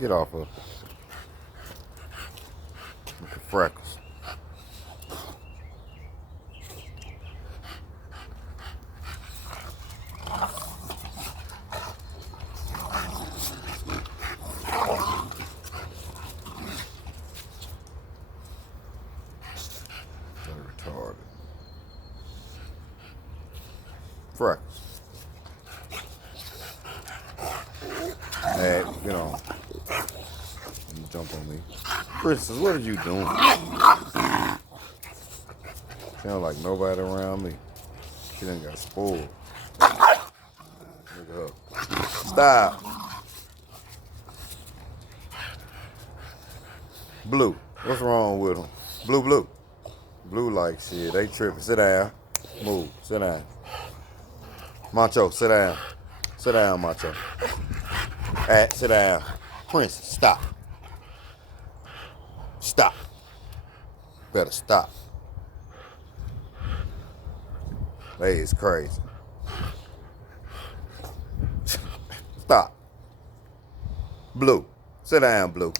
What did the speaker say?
Get off of it. Look at freckles. They're retarded. Freckles. Hey, get on. You jump on me. Princess, what are you doing? Sound like nobody around me. She done got spoiled. Look at her. Stop. Blue. What's wrong with him? Blue. Blue like shit. They tripping. Sit down. Move. Sit down. Macho, sit down. Sit down, Macho. Sit down. Princess, stop. Stop. Better stop. That is crazy. Stop. Blue. Sit down, Blue.